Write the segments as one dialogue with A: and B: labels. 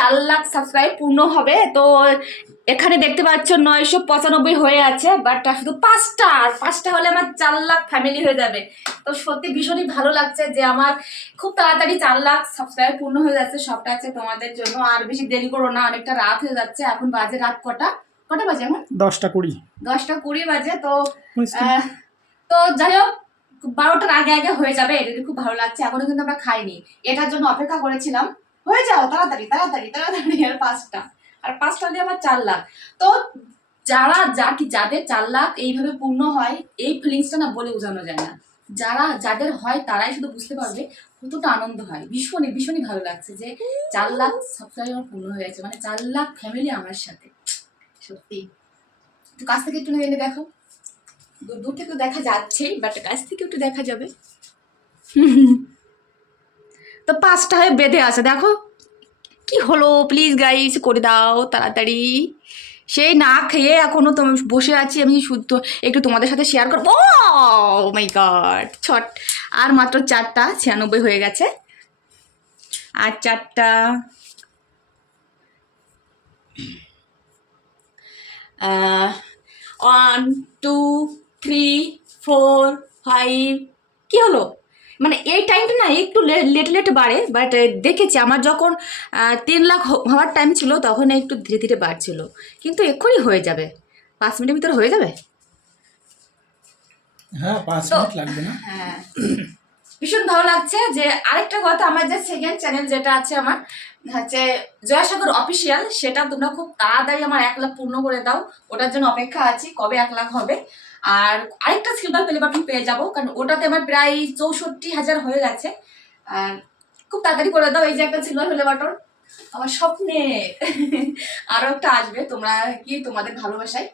A: চার লাখ সাবস্ক্রাইব পূর্ণ হবে। তো এখানে দেখতে পাচ্ছ নয়শো পঁচানব্বই হয়ে আছে বাট শুধু পাঁচটা আর পাঁচটা হলে আমার চার লাখ ফ্যামিলি হয়ে যাবে। তো সত্যি ভীষণই ভালো লাগছে যে আমার খুব তাড়াতাড়ি চার লাখ সাবস্ক্রাইব পূর্ণ হয়ে যাচ্ছে সবটা আছে তোমাদের জন্য। আর বেশি দেরি করো না অনেকটা রাত হয়ে যাচ্ছে এখন বাজে রাত কটা? কটা বাজে এখন?
B: দশটা কুড়ি।
A: দশটা কুড়ি বাজে তো তো যাই হোক বারোটার আগে আগে হয়ে যাবে এটা খুব ভালো লাগছে এখনও কিন্তু আমরা খাইনি। এটার জন্য অপেক্ষা করেছিলাম। হয়ে যাও, তাড়াতাড়ি তাড়াতাড়ি তাড়াতাড়ি। আর পাঁচটা। আর পাঁচটা দিয়ে আমার চার লাখ। তো যারা, যা কি যাদের চার লাখ এইভাবে পূর্ণ হয়, এই ফিলিংসটা না বলে বোঝানো যায় না। যারা, যাদের হয় তারাই শুধু বুঝতে পারবে কতটা আনন্দ হয়। ভীষণই ভীষণই ভালো লাগছে যে চার লাখ সাবস্ক্রাইবার পূর্ণ হয়ে গেছে। মানে চার লাখ ফ্যামিলি আমার সাথে। সত্যি। তো কাছ থেকে একটু এনে দেখো। দূর দূর থেকে দেখা যাচ্ছেই বাট কাছ থেকে একটু দেখা যাবে। তো পাঁচটা হয়ে বেঁধে আছে, দেখো। কি হলো? প্লিজ গাইস করে দাও, তাড়াতাড়ি। সেই না খেয়ে এখনও তুমি বসে আছি, আমি শুদ্ধ একটু তোমাদের সাথে শেয়ার করব। ও মাই গড ছট। আর মাত্র চারটা, ছিয়ানব্বই হয়ে গেছে। আর চারটা। One two three four five কী হলো? মানে এই টাইমটা না একটু লেট লেট বাড়ে বাট দেখেছি আমার যখন তিন লাখ হওয়ার টাইম ছিল তখন একটু ধীরে ধীরে বাড়ছিল। কিন্তু এক্ষুনি হয়ে যাবে। পাঁচ মিনিটের ভিতরে হয়ে যাবে?
B: হ্যাঁ পাঁচ মিনিট লাগবে না।
A: হ্যাঁ। ভীষণ ভালো লাগছে যে আরেকটা কথা আমার যে সেকেন্ড চ্যানেল যেটা আছে আমার হচ্ছে জয়াসাগর অফিসিয়াল সেটা তোমরা খুব তাড়াতাড়ি আমার এক লাখ পূর্ণ করে দাও। ওটার জন্য অপেক্ষা আছি কবে এক লাখ হবে? আর আরেকটা সিলভার প্লে বাটন পেয়ে যাব, কারণ ওটাতে আমার প্রায় চৌষট্টি হাজার হয়ে গেছে। আর খুব তাড়াতাড়ি করে দাও, এই যে একটা সিলভার প্লে বাটন আমার স্বপ্নে আরও একটা আসবে, তোমরা কি তোমাদের ভালোবাসায়।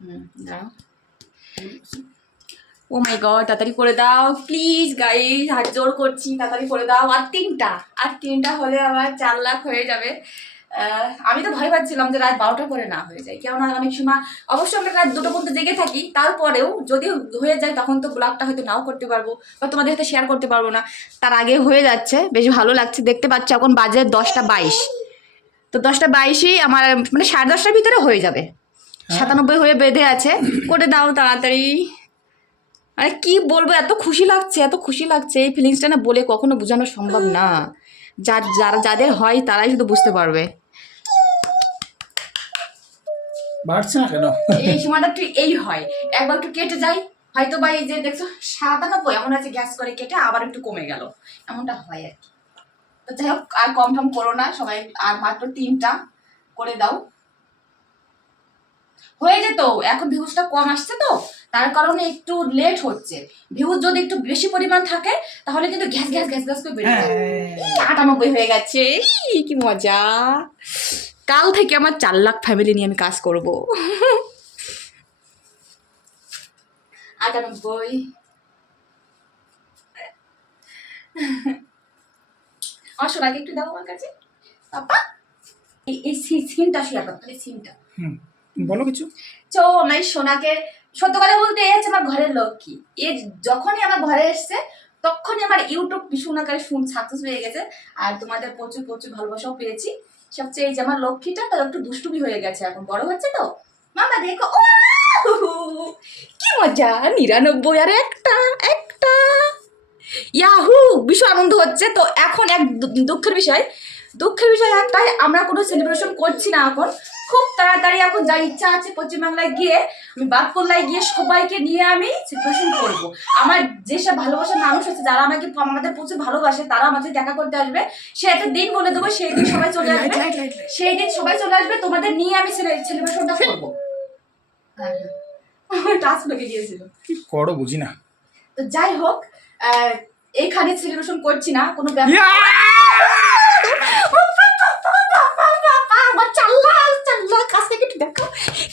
A: হুম, দাঁড়াও। ও মাই গড তাড়াতাড়ি করে দাও। প্লিজ গাইজ হাত জোর করছি তাড়াতাড়ি করে দাও। আর তিনটা আর তিনটা হলে আমার চার লাখ হয়ে যাবে। আমি তো ভয় পাচ্ছিলাম যে রাত বারোটা করে না হয়ে যায়। কেননা অনেক সময় অবশ্যই আমরা রাত দুটো পর্যন্ত জেগে থাকি তারপরেও যদি হয়ে যায় তখন তো ব্লগটা হয়তো নাও করতে পারব বা তোমাদের হয়তো শেয়ার করতে পারব না। তার আগে হয়ে যাচ্ছে বেশ ভালো লাগছে। দেখতে পাচ্ছি এখন বাজে দশটা বাইশ। তো দশটা বাইশই আমার মানে সাড়ে দশটার ভিতরে হয়ে যাবে। সাতানব্বই হয়ে বেঁধে আছে। করে দাও তাড়াতাড়ি। আরে কি বলব এত খুশি লাগছে এত খুশি লাগছে। এই ফিলিংসটা না বলে কখনো বোঝানো সম্ভব না। যার যারা যাদের হয় তারাই শুধু বুঝতে পারবে।
B: বাড়ছে না কেন?
A: এই সময়টা একটু এই হয়। একবার একটু কেটে যায় হয়তো বা এই যে দেখছ সাতানব্বই এমন আছে গ্যাস করে কেটে আবার একটু কমে গেল। এমনটা হয় আর কি। তো যাই হোক আর কম টম করো না। সবাই আর মাত্র তিনটা করে দাও। হয়ে যেত এখন ভিউজটা কম আসছে তো তার কারণে একটু লেট হচ্ছে। ভিউজ যদি একটু বেশি পরিমাণ থাকে তাহলে কিন্তু গ্যাস গ্যাস গ্যাস গ্যাস করে বেড়ে
B: হ্যাঁ।
A: যাবে এই আটানব্বই হয়ে গেছে। কি মজা। কাল থেকে আমার চার লাখ ফ্যামিলি নিয়ে আমি কাজ করব। আটানব্বই। আমার সোনাকে একটু দাও আমার কাছে। পাপা এই এই সিনটা শেয়ার করো এই সিনটা
B: হুম। বলো কিছু।
A: তো আমার সোনাকে, সত্য কথা বলতে এই আমার ঘরের লক্ষ্মী। এ যখনই আমার ঘরে এসছে, তখনই আমার ইউটিউব আকারে শুন সাকসেস হয়ে গেছে। আর তোমাদের প্রচুর প্রচুর ভালোবাসাও পেয়েছি। সবচেয়ে এই যে আমার লক্ষ্মীটা, তার একটু দুষ্টুমি হয়ে গেছে এখন। বড় হচ্ছে তো? মামা দেখো ও কি মজা! নিরানব্বই আর একটা একটা। ইয়াহু! ভীষণ আনন্দ হচ্ছে। তো এখন এক দুঃখের বিষয় দুঃখের বিষয় একটাই আমরা কোনো সেলিব্রেশন করছি না এখন। খুব তাড়াতাড়ি এখন যা ইচ্ছা আছে পশ্চিমবাংলায় গিয়ে আমি বাদকল্লায় গিয়ে সবাইকে নিয়ে আমি সেলিব্রেশন করব। আমার যেসব ভালোবাসার মানুষ আছে যারা আমাকে আমাদের প্রচুর ভালোবাসে তারা আমাদের দেখা করতে আসবে। সে একটা দিন বলে দেবো সেই দিন সবাই চলে আসবে। সেই দিন সবাই চলে আসবে তোমাদের নিয়ে আমি সেলিব্রেশনটা করব। হ্যাঁ হ্যাঁ। টাচ লেগে গিয়েছিল।
B: কি করো বুঝি না।
A: তো যাই হোক আহ, এইখানে সেলিব্রেশন করছি না কোনো ব্যাপার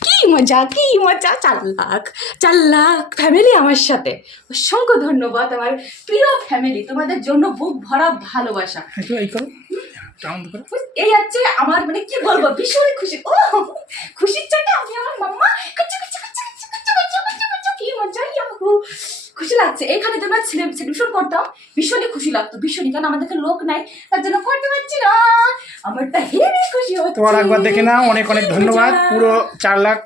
A: কি মজা কি মজা? চার লাখ চার লাখ ফ্যামিলি আমার সাথে। অসংখ্য ধন্যবাদ আমার প্রিয় ফ্যামিলি তোমাদের জন্য বুক ভরা ভালোবাসা।
B: এই
A: হচ্ছে আমার মানে কি বলব ভীষণ খুশি। ও খুশির চাটে আমি আমার মাম্মা কি মজা ইয়াহু। খুশি লাগছে। এইখানে তোমরা সেলিব্রেশন করতাম। ভীষণই খুশি লাগতো। ভীষণই। কারণ আমাদের লোক নাই। তার জন্য করতে পারছি না। আমারটা হেভি খুশি হচ্ছে।
B: তোমার একবার দেখে না অনেক অনেক ধন্যবাদ। পুরো চার লাখ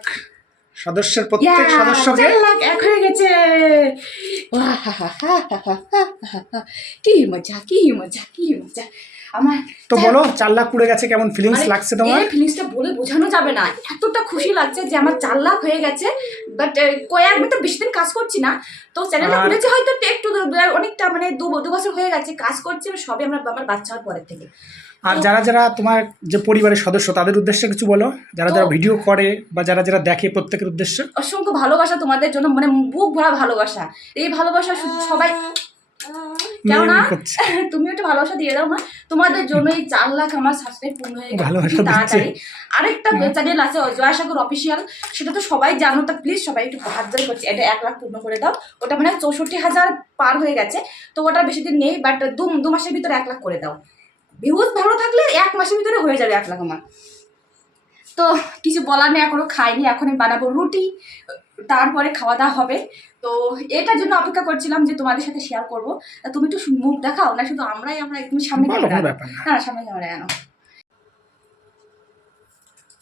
B: সদস্যের প্রত্যেক সদস্যকে।
A: চার লাখ এক হয়ে গেছে। কি মজা কি মজা কি মজা। আমার
B: তো বলো চার লাখ পুড়ে গেছে কেমন ফিলিংস লাগছে তোমার?
A: ফিলিংসটা বলে বোঝানো যাবে না। এতটা খুশি লাগছে যে আমার চার লাখ হয়ে গেছে বাট কয়েক তো বেশি দিন কাজ করছি না। তো চ্যানেলটা খুলেছে হয়তো একটু অনেকটা মানে দু দু বছর হয়ে গেছে কাজ করছি সবে আমরা আমার বাচ্চা হওয়ার পরের থেকে।
B: আর যারা যারা তোমার যে পরিবারের সদস্য তাদের উদ্দেশ্যে কিছু বলো? যারা যারা ভিডিও করে বা যারা যারা দেখে প্রত্যেকের উদ্দেশ্যে?
A: অসংখ্য ভালোবাসা তোমাদের জন্য মানে বুক ভরা ভালোবাসা। এই ভালোবাসা সবাই কেউ না তুমি একটু ভালোবাসা দিয়ে দাও মা। তোমাদের জন্য এই চার লাখ আমার সাবস্ক্রাইব পূর্ণ হয়ে গেছে। তাড়াতাড়ি। আরেকটা চ্যানেল আছে জয়াসাগর অফিসিয়াল সেটা তো সবাই জানো তো প্লিজ সবাই একটু হাত করছি। এটা এক লাখ পূর্ণ করে দাও। ওটা মানে চৌষট্টি হাজার পার হয়ে গেছে। তো ওটা বেশি দিন নেই বাট দু দু মাসের ভিতরে এক লাখ করে দাও। ভিউজ ভালো থাকলে এক মাসের ভিতরে হয়ে যাবে এক লাখ আমার। তো কিছু বলার নেই এখনও খাইনি এখন বানাবো রুটি। তারপরে খাওয়া দাওয়া হবে। তো এটার জন্য অপেক্ষা করছিলাম যে তোমাদের সাথে শেয়ার করব। তুমি একটু মুখ দেখাও না শুধু আমরাই আমরা তুমি সামনে ক্যামেরা হ্যাঁ সামনে ক্যামেরা আনো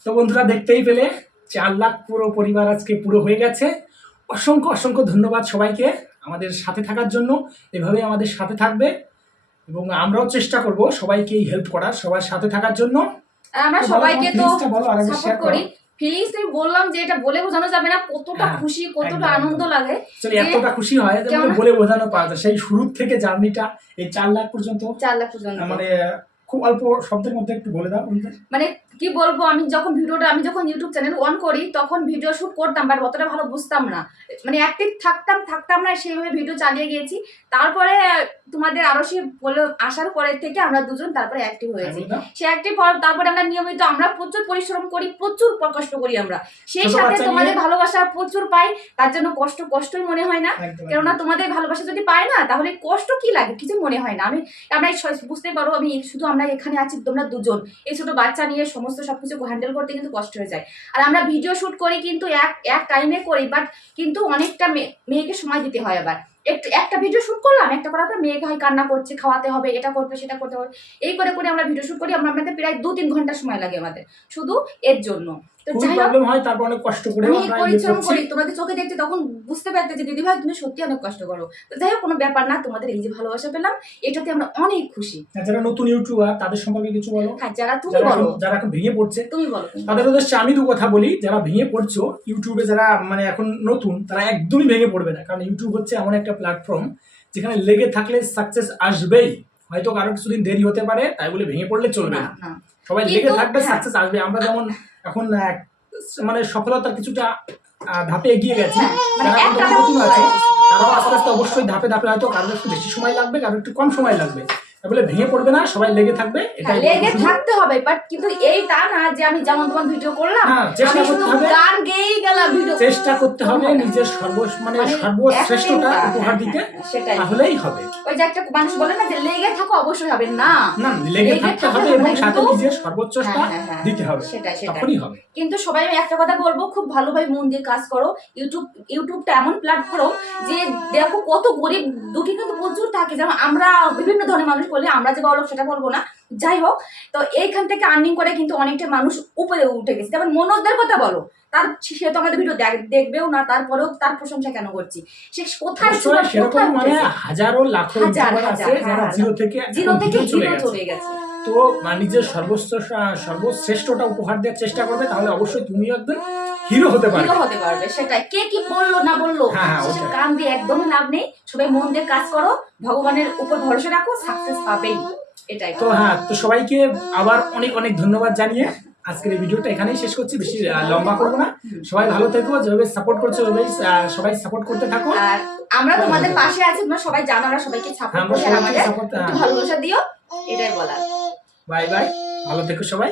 B: তো বন্ধুরা দেখতেই পেলে চার লাখ পুরো পরিবার আজকে পুরো হয়ে গেছে। অসংখ্য অসংখ্য ধন্যবাদ সবাইকে আমাদের সাথে থাকার জন্য। এভাবে আমাদের সাথে থাকবে এবং আমরাও চেষ্টা করব সবাইকে হেল্প করার সবার সাথে থাকার জন্য।
A: আমরা সবাইকে তো সাপোর্ট
B: করো।
A: ফিলিংস আমি বললাম যে এটা বলে বোঝানো যাবে না কতটা
B: হ্যাঁ,
A: খুশি কতটা আনন্দ লাগে
B: এতটা খুশি হয় যে বলে বোঝানো পাওয়া যায়। সেই শুরু থেকে জার্নিটা এই চার লাখ পর্যন্ত
A: চার লাখ পর্যন্ত।
B: মানে খুব অল্প শব্দের মধ্যে একটু বলে দাও
A: মানে কি বলব আমি যখন ভিডিওটা আমি যখন ইউটিউব চ্যানেল অন করি তখন ভিডিও শুট করতাম বাট অতটা ভালো বুঝতাম না। মানে অ্যাক্টিভ থাকতাম থাকতাম না সেইভাবে ভিডিও চালিয়ে গিয়েছি। তারপরে তোমাদের আরও সে বলে আসার পরের থেকে আমরা দুজন তারপরে অ্যাক্টিভ হয়েছি। সে অ্যাক্টিভ হওয়ার তারপরে আমরা নিয়মিত আমরা প্রচুর পরিশ্রম করি প্রচুর কষ্ট করি আমরা। সেই সাথে তোমাদের ভালোবাসা প্রচুর পাই তার জন্য কষ্ট কষ্টই মনে হয় না। কেননা তোমাদের ভালোবাসা যদি পায় না তাহলে কষ্ট কি লাগে? কিছু মনে হয় না। আমি আমরা বুঝতে পারো আমি শুধু আমরা এখানে আছি তোমরা দুজন। এই ছোট বাচ্চা নিয়ে সমস্ত সবকিছু হ্যান্ডেল করতে কিন্তু কষ্ট হয়ে যায়। আর আমরা ভিডিও শুট করি কিন্তু এক এক টাইমে করি বাট কিন্তু অনেকটা মেয়ে- মেয়েকে সময় দিতে হয় আবার। একটু একটা ভিডিও শুট করলাম একটা করার পর মেয়েকে হয় কান্না করছে খাওয়াতে হবে এটা করতে সেটা করতে হবে। এই করে করে আমরা ভিডিও শুট করি আমরা আমাদের প্রায় দু তিন ঘণ্টা সময় লাগে আমাদের শুধু এর জন্য। তো যাই হোক
B: হয় তারপর অনেক কষ্ট করে
A: আমি পরিশ্রম করি তোমাদের চোখে দেখতে তখন বুঝতে পারতে যে দিদি ভাই তুমি সত্যি অনেক কষ্ট করো। তো যাই হোক কোনো ব্যাপার না তোমাদের এই যে ভালোবাসা পেলাম এটাতে আমরা অনেক খুশি।
B: যারা নতুন ইউটিউবার তাদের সম্পর্কে কিছু বলো?
A: হ্যাঁ যারা তুমি বলো।
B: যারা এখন ভেঙে পড়ছে
A: তুমি বলো তুমি বলো।
B: তাদের উদ্দেশ্যে আমি দু কথা বলি যারা ভেঙে পড়ছো ইউটিউবে যারা মানে এখন নতুন তারা একদমই ভেঙে পড়বে না। কারণ ইউটিউব হচ্ছে এমন একটা প্ল্যাটফর্ম যেখানে লেগে থাকলে সাকসেস আসবেই। হয়তো কারও কিছুদিন দেরি হতে পারে তাই বলে ভেঙে পড়লে চলবে
A: না।
B: সবাই লেগে থাকবে
A: হ্যাঁ।
B: সাকসেস আসবে। আমরা যেমন এখন মানে সফলতার কিছুটা ধাপে এগিয়ে গেছি।
A: হ্যাঁ, মানে
B: যারা নতুন আছে তারাও আস্তে আস্তে অবশ্যই ধাপে ধাপে হয়তো কারোর একটু বেশি সময় লাগবে কারোর একটু কম সময় লাগবে। বলে ভেঙে পড়বে না সবাই লেগে থাকবে
A: হ্যাঁ, লেগে থাকতে হবে বাট কিন্তু এই তা না যে আমি যেমন তোমার ভিডিও করলাম
B: হ্যাঁ, চেষ্টা করতে হবে।
A: গান গেয়েই গেলাম ভিডিও
B: চেষ্টা করতে হবে নিজের সর্ব মানে
A: মানে
B: সর্বশ্রেষ্ঠটা উপহার দিতে
A: হ্যাঁ,
B: তাহলেই হবে।
A: ওই যে একটা মানুষ বলে না যে লেগে থাকো অবশ্যই হবে না।
B: না লেগে থাকতে হবে এবং সাথে নিজের সর্বোচ্চটা। দিতে হবে।
A: সেটাই সেটাই।
B: হবে।
A: কিন্তু সবাই আমি একটা কথা বলব খুব ভালোভাবে মন দিয়ে কাজ করো। ইউটিউব ইউটিউবটা এমন প্ল্যাটফর্ম যে দেখো কত গরিব দুঃখী কিন্তু প্রচুর থাকে। যেমন আমরা বিভিন্ন ধরনের মানুষ বলি আমরা যে বড় সেটা বলব না। যাই হোক তো এইখান থেকে আর্নিং করে কিন্তু অনেকটা মানুষ উপরে উঠে গেছে। যেমন মনোজদের কথা বলো তার সে তো আমাদের ভিডিও দেখবেও না তারপরেও তার প্রশংসা কেন করছি? সে কোথায়
B: সেরকম মানে হাজারো লাখো। জিরো থেকে
A: জিরো থেকে
B: ভিডিও চলে গেছে। তো মানে নিজের সর্বোচ্চ সর্বশ্রেষ্ঠটা উপহার দেওয়ার চেষ্টা করবে তাহলে অবশ্যই তুমিও একজন হিরো হতে পারবে।
A: হিরো হতে পারবে সেটাই। কে কি বলল না বলল
B: হ্যাঁ, হ্যাঁ,
A: সেসব কান দিয়ে একদমই লাভ নেই। সবাই মন দিয়ে কাজ করো ভগবানের উপর ভরসা রাখো সাকসেস পাবেই। এটাই
B: তো হ্যাঁ তো সবাইকে আবার অনেক অনেক ধন্যবাদ জানিয়ে আজকের এই ভিডিওটা এখানেই শেষ করছি বেশি লম্বা করব না। সবাই ভালো থেকো যেভাবে সাপোর্ট করছ সবাই সাপোর্ট করতে থাকো।
A: আর আমরা তোমাদের পাশে আছি তোমরা সবাই জানো আমরা সবাইকে সাপোর্ট করি আমাদের ভালোবাসা দিও এটাই বলার।
B: Bye bye. ভালো থেকো সবাই।